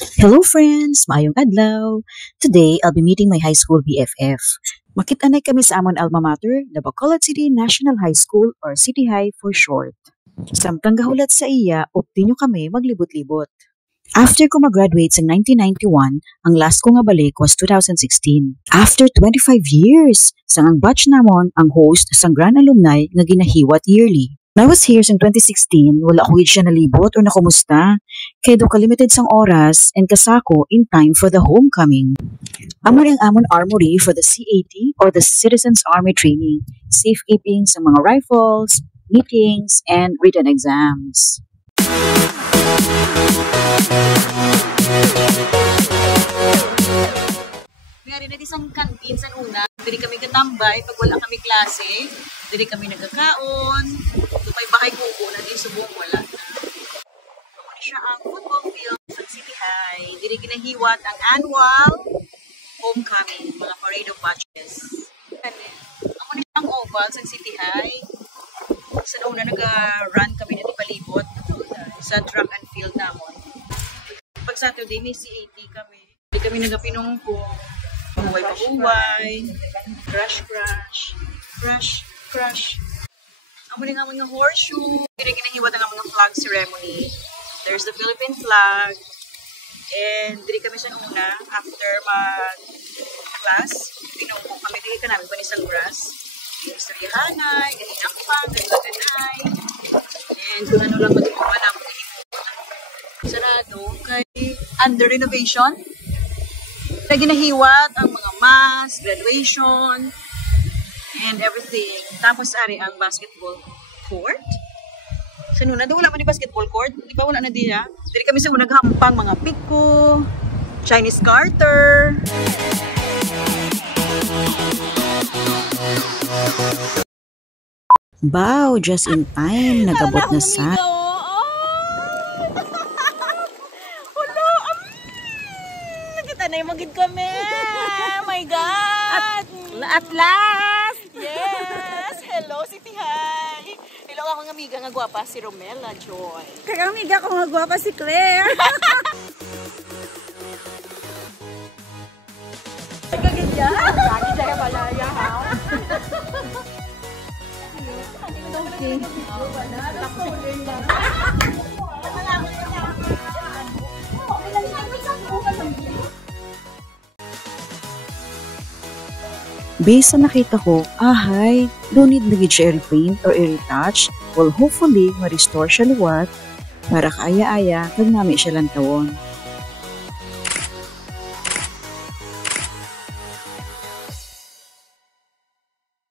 Hello friends! Maayong adlaw! Today, I'll be meeting my high school BFF. Makit-anay kami sa amon alma mater, the Bacolod City National High School or City High for short. Samtang gahulat sa iya, opti nyo kami maglibot-libot. After ko mag-graduate sa 1991, ang last ko nga balik was 2016. After 25 years, sang ang batch namon ang host sang grand alumni nga ginahiwat yearly. When I was here in 2016, wala ko siya nalibot o nakumusta. Kaya do ka-limited sang oras and kasako in time for the homecoming. Amon ang amon armory for the CAT or the Citizens Army Training, safekeeping sa mga rifles, meetings, and written exams. Mayroon na isang canteen sa una. Dili kami katambay pag wala kami klase. Dili kami nagkakaon. May bahay kuko na din subong wala na. Ito siya ang football field sa City High. Dili ginahiwat ang annual homecoming, mga parade of batches. Ako na siya ang oval sa City High. Sa una nag-run kami na di palibot sa track and field namon. Pag Saturday may CAT kami. Dili kami nagapinungko. Mahuway-mahuway, crush. Amo nga mga horseshoe. Kaya ginahiwat ang mga flag ceremony. There's the Philippine flag. And dili kami sa una, after mag-class, pinungko kami, dili ka namin pa isang grass. Istoryahanay, gahinakpan, gahilaganay. And kung ano lang matutuwa namin. Sarado, kay under renovation. Kaya ginahiwat ang mga mass, graduation, and everything. Tapos ari ang basketball court. Sa nuna, wala man yung basketball court. Di ba wala na diya? Dili kami sa unang hampang mga piko, Chinese garter. Wow, just in time, nagabot na sa... Tanay magid kami. My God. At last. Yes. Hello, City High. Hello, akong amiga nga gwapa si Romela Joy. Kaya amiga ko nga gwapa si Claire. Kagidya. Kagi daya balaya ha. Okay. Based sa nakita ko, don't need naging siya i-repaint or i-retouch. Well, hopefully, ma-restore siya liwat para kaaya-aya kag nami siya lang tawon.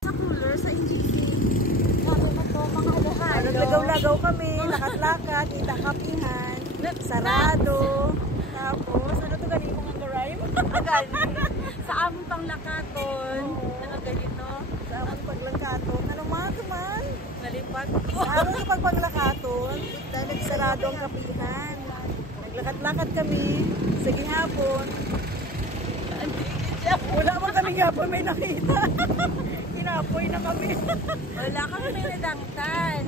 Sa cooler, sa engineering. Bago na to, mga ubuhan. Naglagaw-lagaw kami, lakat-lakat, itakapihan, sarado. Tapos, ano to galing mga garime? Galing. Sa among panglakaton. Ganito. Sa among paglakaton. Ano man? Nalipat. Sa among paglakaton, dahil nagsarado ang kapihan. Naglakat-lakat kami sa gihapon. Wala mo kami gihapon may nakita. Kinapoy na kami. Wala kami may nadangtan.